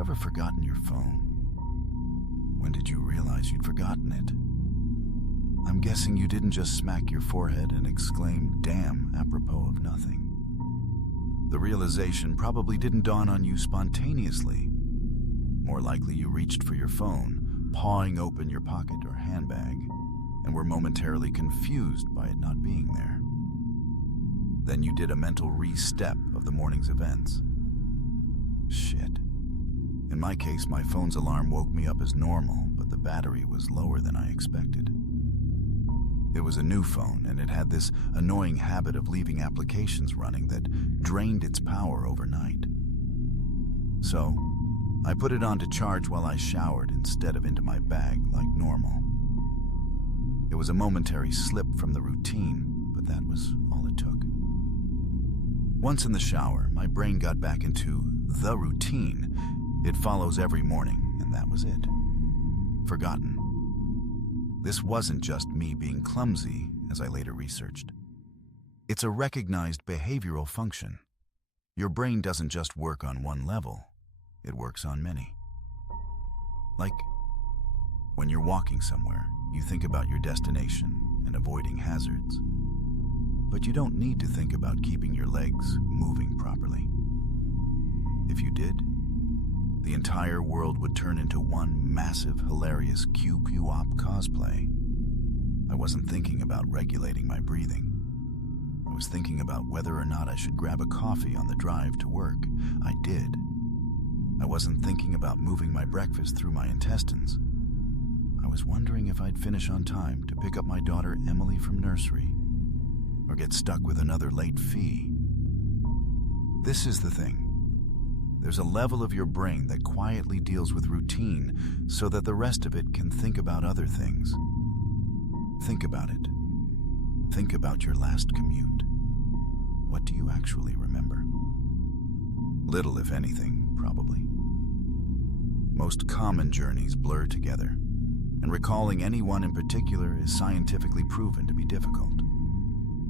ever forgotten your phone? When did you realize you'd forgotten it? I'm guessing you didn't just smack your forehead and exclaim, "Damn," apropos of nothing. The realization probably didn't dawn on you spontaneously. More likely you reached for your phone, pawing open your pocket or handbag, and were momentarily confused by it not being there. Then you did a mental re-step of the morning's events. Shit. In my case, my phone's alarm woke me up as normal, but the battery was lower than I expected. It was a new phone, and it had this annoying habit of leaving applications running that drained its power overnight. So, I put it on to charge while I showered instead of into my bag like normal. It was a momentary slip from the routine, but that was all it took. Once in the shower, my brain got back into the routine it follows every morning, and that was it. Forgotten. This wasn't just me being clumsy, as I later researched. It's a recognized behavioral function. Your brain doesn't just work on one level, it works on many. Like, when you're walking somewhere, you think about your destination and avoiding hazards. But you don't need to think about keeping your legs moving properly. If you did, the entire world would turn into one massive, hilarious Q-Q-op cosplay. I wasn't thinking about regulating my breathing. I was thinking about whether or not I should grab a coffee on the drive to work. I did. I wasn't thinking about moving my breakfast through my intestines. I was wondering if I'd finish on time to pick up my daughter Emily from nursery, or get stuck with another late fee. This is the thing. There's a level of your brain that quietly deals with routine so that the rest of it can think about other things. Think about it. Think about your last commute. What do you actually remember? Little, if anything, probably. Most common journeys blur together, and recalling any one in particular is scientifically proven to be difficult.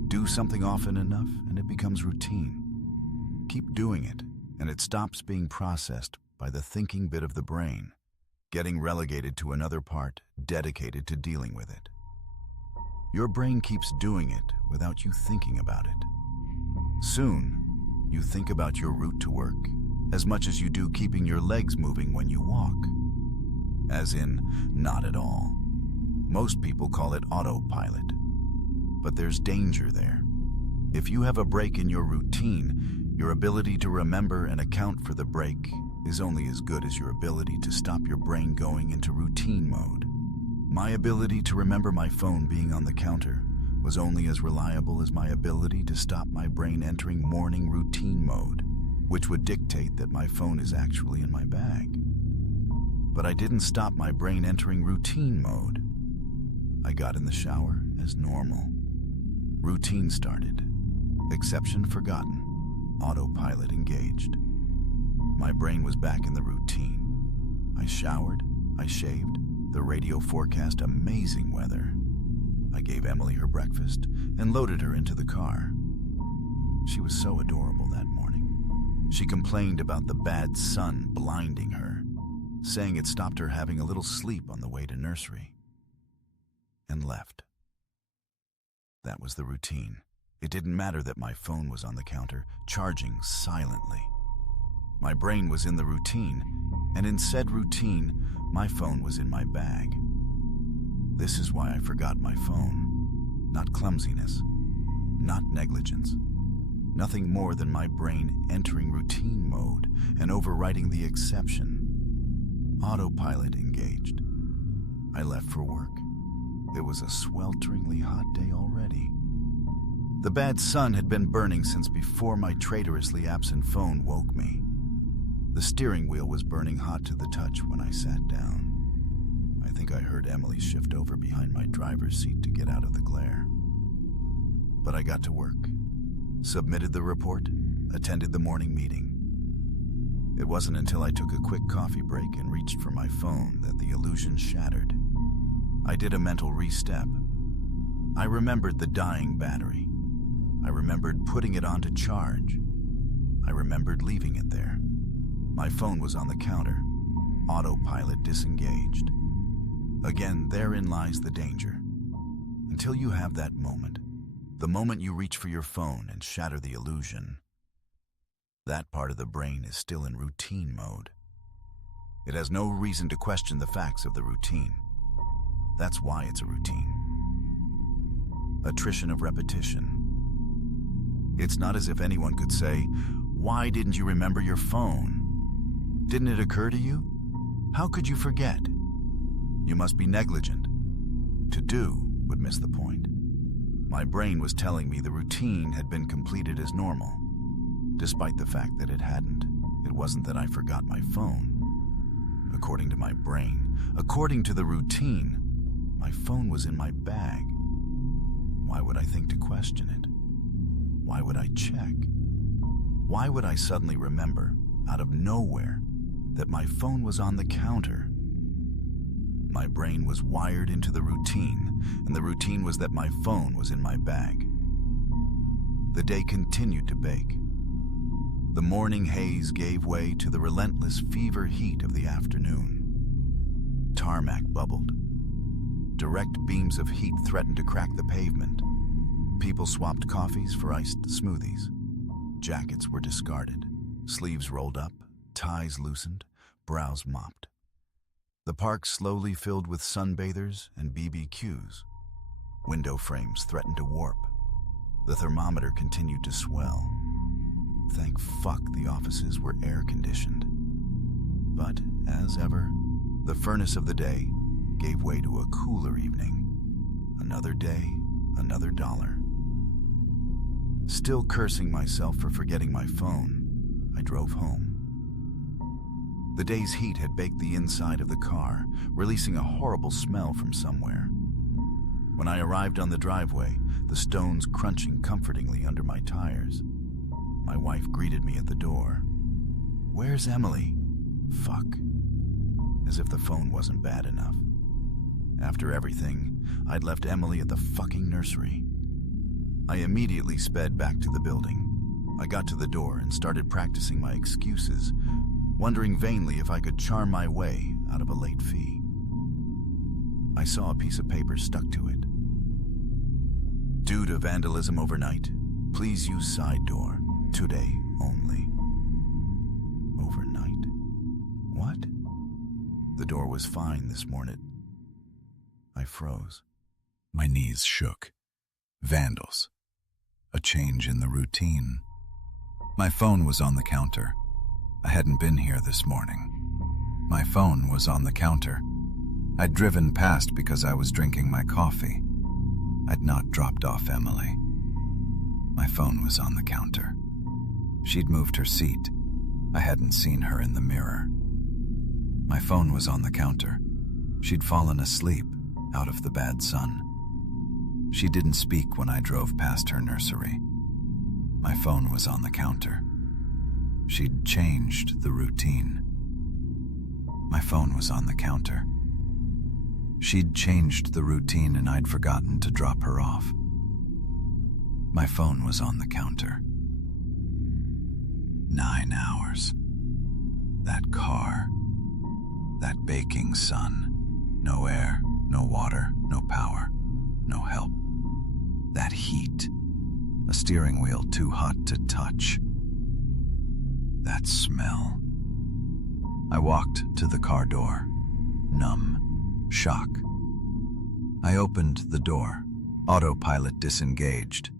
Do something often enough, and it becomes routine. Keep doing it, and it stops being processed by the thinking bit of the brain, getting relegated to another part dedicated to dealing with it. Your brain keeps doing it without you thinking about it. Soon, you think about your route to work as much as you do keeping your legs moving when you walk. As in, not at all. Most people call it autopilot. But there's danger there. If you have a break in your routine, your ability to remember and account for the break is only as good as your ability to stop your brain going into routine mode. My ability to remember my phone being on the counter was only as reliable as my ability to stop my brain entering morning routine mode, which would dictate that my phone is actually in my bag. But I didn't stop my brain entering routine mode. I got in the shower as normal. Routine started. Exception forgotten. Autopilot engaged. My brain was back in the routine. I showered, I shaved, the radio forecast amazing weather. I gave Emily her breakfast and loaded her into the car. She was so adorable that morning. She complained about the bad sun blinding her, saying it stopped her having a little sleep on the way to nursery, and left. That was the routine. It didn't matter that my phone was on the counter, charging silently. My brain was in the routine, and in said routine, my phone was in my bag. This is why I forgot my phone. Not clumsiness, not negligence. Nothing more than my brain entering routine mode and overriding the exception. Autopilot engaged. I left for work. It was a swelteringly hot day already. The bad sun had been burning since before my traitorously absent phone woke me. The steering wheel was burning hot to the touch when I sat down. I think I heard Emily shift over behind my driver's seat to get out of the glare. But I got to work, submitted the report, attended the morning meeting. It wasn't until I took a quick coffee break and reached for my phone that the illusion shattered. I did a mental re-step. I remembered the dying battery. I remembered putting it on to charge. I remembered leaving it there. My phone was on the counter. Autopilot disengaged. Again, therein lies the danger. Until you have that moment, the moment you reach for your phone and shatter the illusion, that part of the brain is still in routine mode. It has no reason to question the facts of the routine. That's why it's a routine. Attrition of repetition. It's not as if anyone could say, "Why didn't you remember your phone? Didn't it occur to you? How could you forget? You must be negligent." To do would miss the point. My brain was telling me the routine had been completed as normal, despite the fact that it hadn't. It wasn't that I forgot my phone. According to my brain, according to the routine, my phone was in my bag. Why would I think to question it? Why would I check? Why would I suddenly remember, out of nowhere, that my phone was on the counter? My brain was wired into the routine, and the routine was that my phone was in my bag. The day continued to bake. The morning haze gave way to the relentless fever heat of the afternoon. Tarmac bubbled. Direct beams of heat threatened to crack the pavement. People swapped coffees for iced smoothies. Jackets were discarded, sleeves rolled up, ties loosened, brows mopped. The park slowly filled with sunbathers and BBQs. Window frames threatened to warp. The thermometer continued to swell. Thank fuck the offices were air-conditioned. But, as ever, the furnace of the day gave way to a cooler evening. Another day, another dollar. Still cursing myself for forgetting my phone, I drove home. The day's heat had baked the inside of the car, releasing a horrible smell from somewhere. When I arrived on the driveway, the stones crunching comfortingly under my tires, my wife greeted me at the door. "Where's Emily?" Fuck. As if the phone wasn't bad enough. After everything, I'd left Emily at the fucking nursery. I immediately sped back to the building. I got to the door and started practicing my excuses, wondering vainly if I could charm my way out of a late fee. I saw a piece of paper stuck to it. "Due to vandalism overnight, please use side door. Today only." Overnight? What? The door was fine this morning. I froze. My knees shook. Vandals. A change in the routine. My phone was on the counter. I hadn't been here this morning. My phone was on the counter. I'd driven past because I was drinking my coffee. I'd not dropped off Emily. My phone was on the counter. She'd moved her seat. I hadn't seen her in the mirror. My phone was on the counter. She'd fallen asleep out of the bad sun. She didn't speak when I drove past her nursery. My phone was on the counter. She'd changed the routine. My phone was on the counter. She'd changed the routine and I'd forgotten to drop her off. My phone was on the counter. 9 hours. That car. That baking sun. No air, no water, no power, no help. That heat. A steering wheel too hot to touch. That smell. I walked to the car door. Numb. Shock. I opened the door. Autopilot disengaged.